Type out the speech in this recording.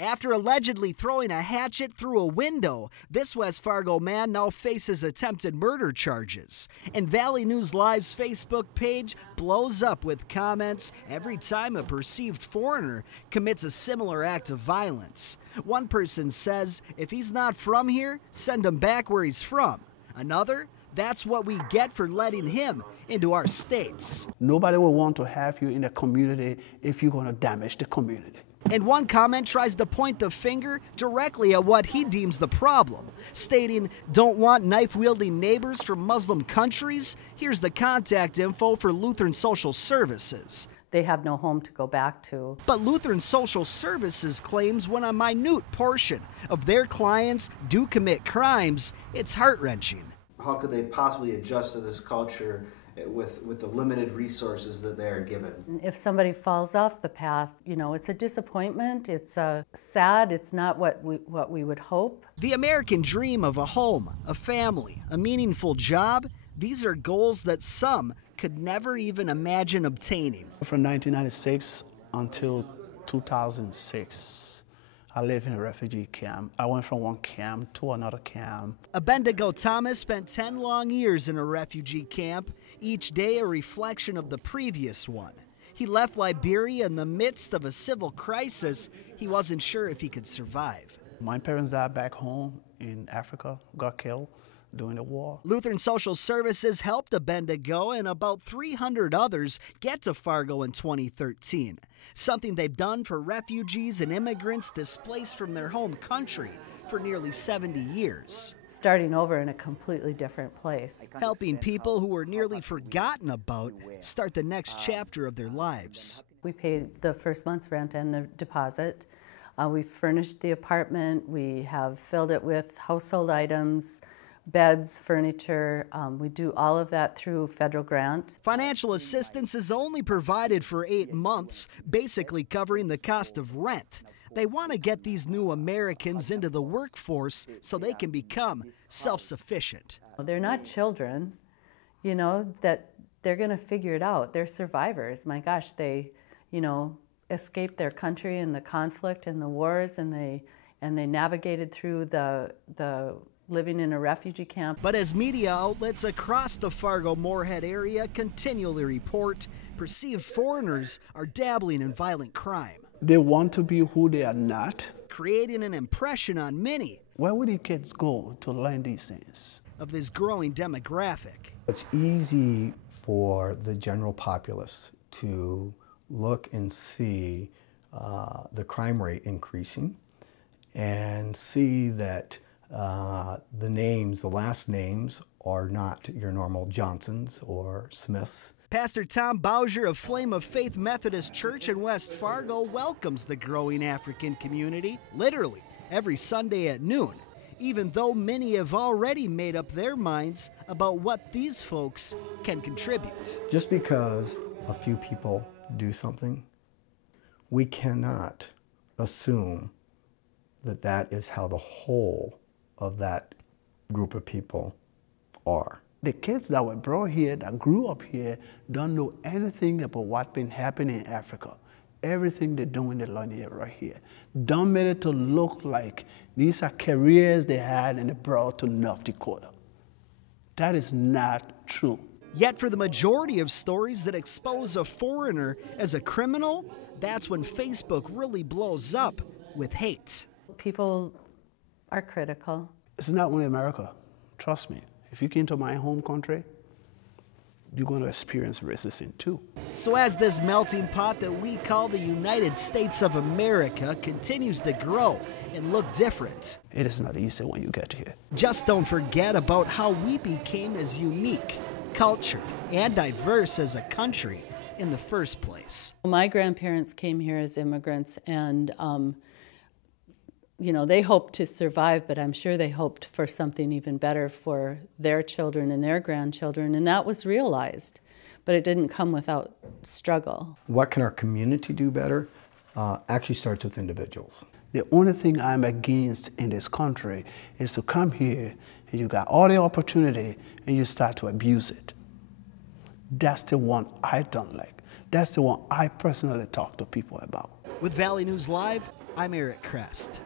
After allegedly throwing a hatchet through a window, this West Fargo man now faces attempted murder charges. And Valley News Live's Facebook page blows up with comments every time a perceived foreigner commits a similar act of violence. One person says, if he's not from here, send him back where he's from. Another, that's what we get for letting him into our states. Nobody will want to have you in the community if you're going to damage the community. And one comment tries to point the finger directly at what he deems the problem, stating, don't want knife-wielding neighbors from Muslim countries? Here's the contact info for Lutheran Social Services. They have no home to go back to. But Lutheran Social Services claims when a minute portion of their clients do commit crimes, it's heart-wrenching. How could they possibly adjust to this culture with the limited resources that they are given? If somebody falls off the path, you know, it's a disappointment, it's sad, it's not what we would hope. The American dream of a home, a family, a meaningful job, these are goals that some could never even imagine obtaining. From 1996 until 2006, I lived in a refugee camp. I went from one camp to another camp. Abendigo Thomas spent 10 long years in a refugee camp, each day a reflection of the previous one. He left Liberia in the midst of a civil crisis. He wasn't sure if he could survive. My parents died back home in Africa, got killed during the war. Lutheran Social Services helped Abendigo and about 300 others get to Fargo in 2013, something they've done for refugees and immigrants displaced from their home country for nearly 70 years. Starting over in a completely different place. Helping people who were nearly forgotten about start the next chapter of their lives. We paid the first month's rent and the deposit. We furnished the apartment. We have filled it with household items, beds, furniture. We do all of that through federal grant. Financial assistance is only provided for 8 months, basically covering the cost of rent. They want to get these new Americans into the workforce so they can become self-sufficient. They're not children, you know, that they're going to figure it out. They're survivors. My gosh, they, you know, escaped their country and the conflict and the wars, and they navigated through the living in a refugee camp. But as media outlets across the Fargo-Moorhead area continually report, perceived foreigners are dabbling in violent crime. They want to be who they are not. Creating an impression on many. Where would the kids go to learn these things? Of this growing demographic. It's easy for the general populace to look and see the crime rate increasing and see that the last names are not your normal Johnsons or Smiths. Pastor Tom Bowser of Flame of Faith Methodist Church in West Fargo welcomes the growing African community, literally, every Sunday at noon, even though many have already made up their minds about what these folks can contribute. Just because a few people do something, we cannot assume that that is how the whole of that group of people are. The kids that were brought here, that grew up here, don't know anything about what's been happening in Africa. Everything they're doing, they learn it right here. Don't make it to look like these are careers they had and they brought to North Dakota. That is not true. Yet for the majority of stories that expose a foreigner as a criminal, that's when Facebook really blows up with hate. People are critical. It's not only America. Trust me. If you came to my home country, you're going to experience racism too. So as this melting pot that we call the United States of America continues to grow and look different, it is not easy when you get here. Just don't forget about how we became as unique, cultured, and diverse as a country in the first place. My grandparents came here as immigrants, and you know, they hoped to survive, but I'm sure they hoped for something even better for their children and their grandchildren, and that was realized. But it didn't come without struggle. What can our community do better? Actually starts with individuals. The only thing I'm against in this country is to come here and you got all the opportunity and you start to abuse it. That's the one I don't like. That's the one I personally talk to people about. With Valley News Live, I'm Eric Crest.